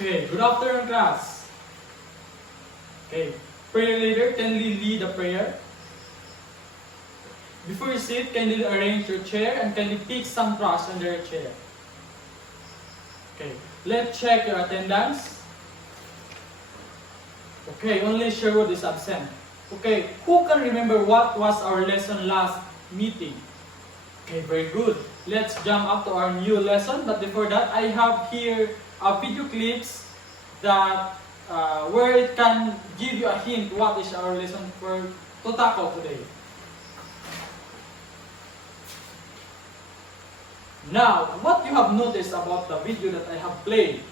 Okay, good afternoon, class. Okay, prayer leader, can you lead a prayer? Before you sit, can you arrange your chair and can you pick some trash under your chair? Okay, let's check your attendance. Okay, only Sherwood is absent. Okay, who can remember what was our lesson last meeting? Okay, very good. Let's jump up to our new lesson. But before that, I have here video clips that where it can give you a hint what is our lesson for to tackle today. Now, what you have noticed about the video that I have played?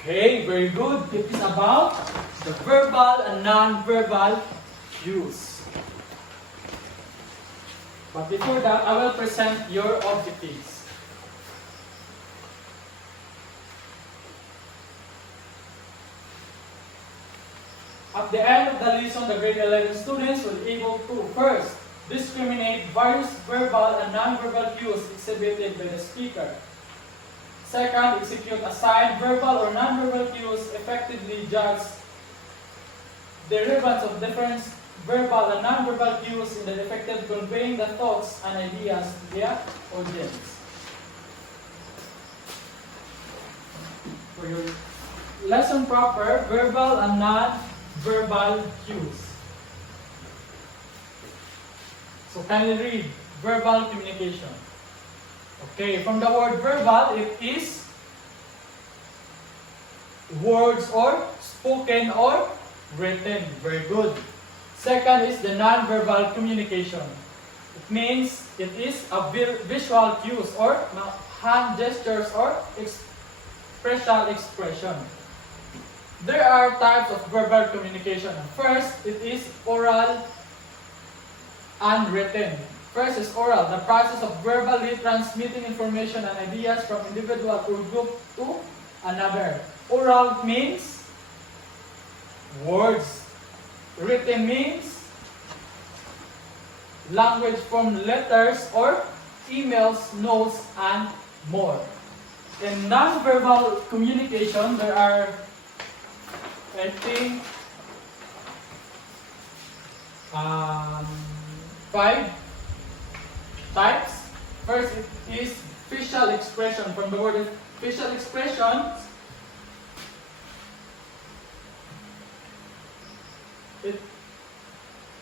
Okay, very good. It is about the verbal and non-verbal cues. But before that, I will present your objectives. At the end of the lesson, the grade 11 students will be able to first discriminate various verbal and non-verbal cues exhibited by the speaker. Second, execute assigned verbal or non-verbal cues, effectively judge the relevance of different verbal and non-verbal cues in the effective conveying the thoughts and ideas to the audience. For your lesson proper, verbal and non-verbal cues. So kindly read verbal communication. Okay, from the word verbal, it is words or spoken or written. Very good. Second is the non-verbal communication. It means it is a visual cues or hand gestures or facial expression. There are types of verbal communication. First, it is oral and written. First is oral, the process of verbally transmitting information and ideas from individual or group to another. Oral means words. Written means language from letters or emails, notes, and more. In non-verbal communication, there are, I think, 5 types. First, it is facial expression. From the word facial expression, it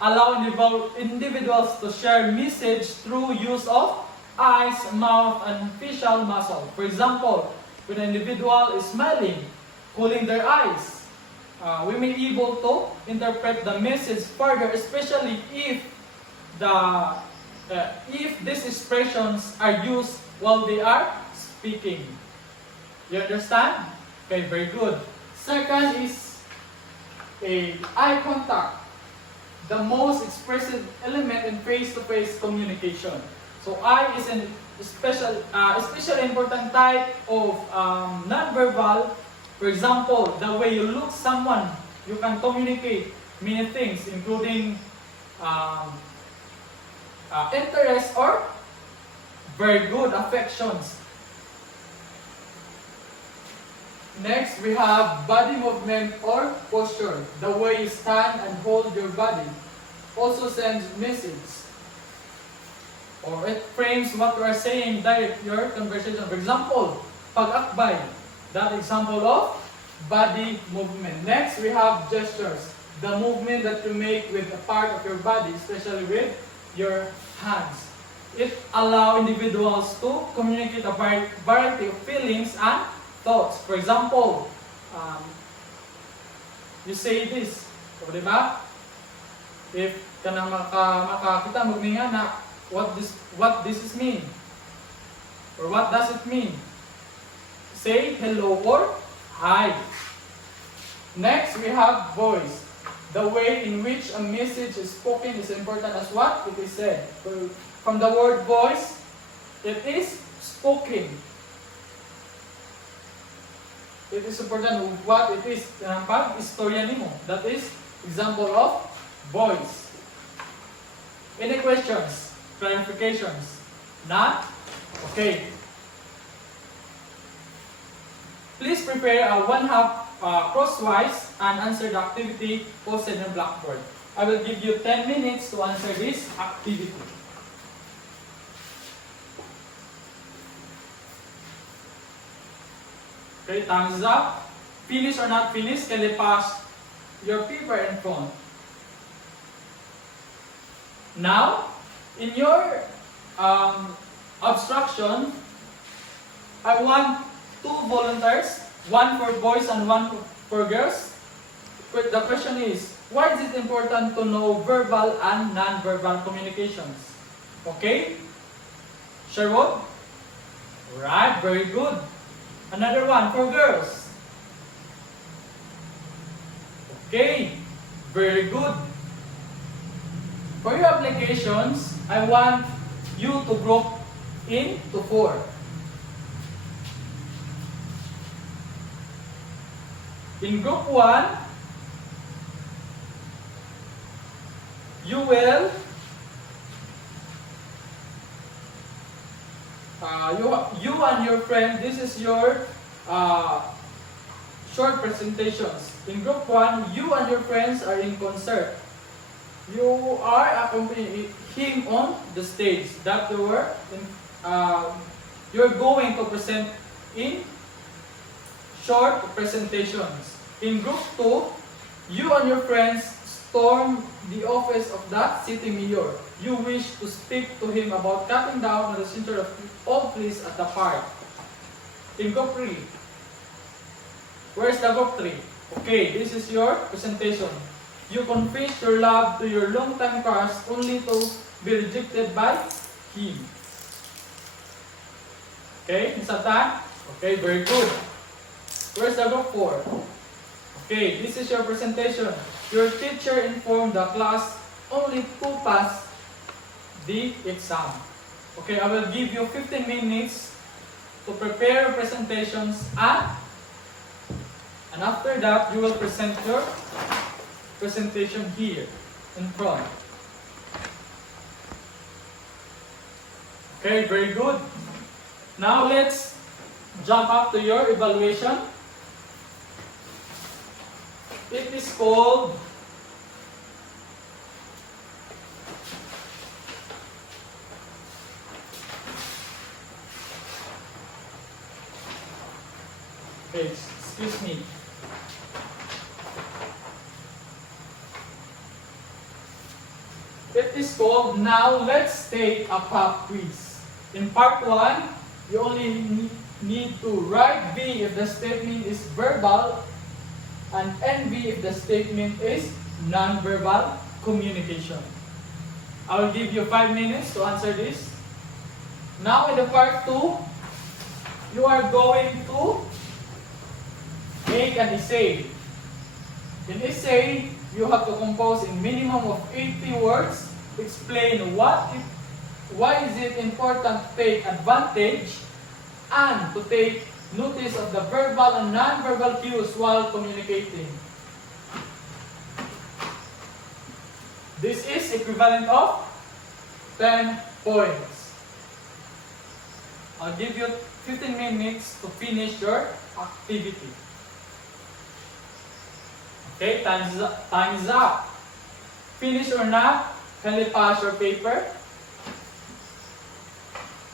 allows individuals to share message through use of eyes, mouth, and facial muscle. For example, when an individual is smiling, cooling their eyes, we may be able to interpret the message further, especially if these expressions are used while they are speaking. You understand? Okay, very good. Second is eye contact, the most expressive element in face-to-face communication. So eye is an especially important type of non-verbal. For example, the way you look someone, you can communicate many things, including interest or very good affections. Next, we have body movement or posture. The way you stand and hold your body also sends message, or it frames what you are saying, direct your conversation. For example, pag-akbay, that example of body movement. Next, we have gestures, the movement that you make with a part of your body, especially with your hands. It allows individuals to communicate a variety of feelings and thoughts. For example, you say this, so, diba? If kanang makakita mo nga na what this is mean, or what does it mean? Say hello or hi. Next, we have voice. The way in which a message is spoken is important as what it is said. From the word voice, it is spoken. It is important what it is. Pag-istorya nimo. That is example of voice. Any questions? Clarifications? Not? Okay. Please prepare a one-half crosswise and answer the activity posted on Blackboard. I will give you 10 minutes to answer this activity. Okay, time is up. Finish or not finish, can you pass your paper in front? Now, in your abstraction, I want 2 volunteers, one for boys and one for girls. The question is, why is it important to know verbal and non-verbal communications? Okay? Sherwood? Right, very good. Another one for girls. Okay, very good. For your applications, I want you to group into 4. In group 1, you will you and your friend, this is your short presentations. In group 1, you and your friends are in concert. You are accompanying him on the stage that you're going to present in short presentations. In group 2, you and your friends storm the office of that city mayor. You wish to speak to him about cutting down on the center of all trees at the park. In group 3, where's the group 3? Okay, this is your presentation. You confess your love to your longtime crush only to be rejected by him. Okay, is that time? Okay, very good. Where's the group 4? Okay, this is your presentation. Your teacher informed the class only to pass the exam. Okay, I will give you 15 minutes to prepare your presentations and after that, you will present your presentation here in front. Okay, very good. Now let's jump up to your evaluation. It is called excuse me. It is called Now Let's Take a Pop Quiz. In part 1, you only need to write V if the statement is verbal and NV if the statement is non-verbal communication. I will give you 5 minutes to answer this. Now in the part 2, you are going to make an essay. In essay, you have to compose in minimum of 80 words. Explain why is it important to take advantage and to take notice of the verbal and non-verbal cues while communicating. This is equivalent of 10 points. I'll give you 15 minutes to finish your activity. Okay, time is up. Finish or not, can you pass your paper?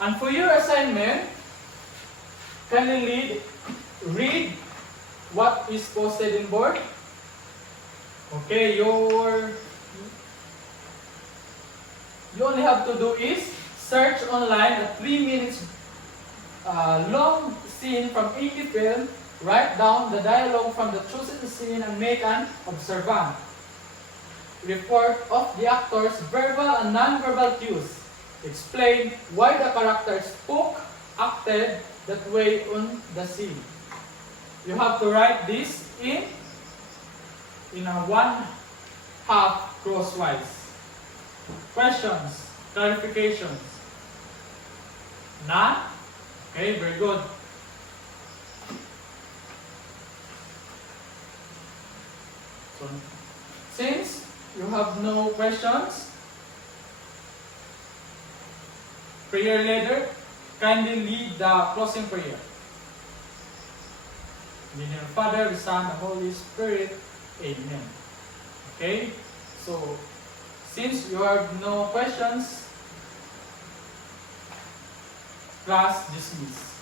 And for your assignment, can you read what is posted in board? Okay, you only have to do is search online a 3 minutes long scene from 80 film, write down the dialogue from the chosen scene and make an observant report of the actors' verbal and non-verbal cues. Explain why the character spoke, acted that way on the scene. You have to write this in a one-half crosswise. Questions, clarifications? None? Okay, very good. So, since you have no questions, prayer leader, kindly lead the closing prayer. In the name of the Father, the Son, the Holy Spirit. Amen. Okay? So, since you have no questions, class dismissed.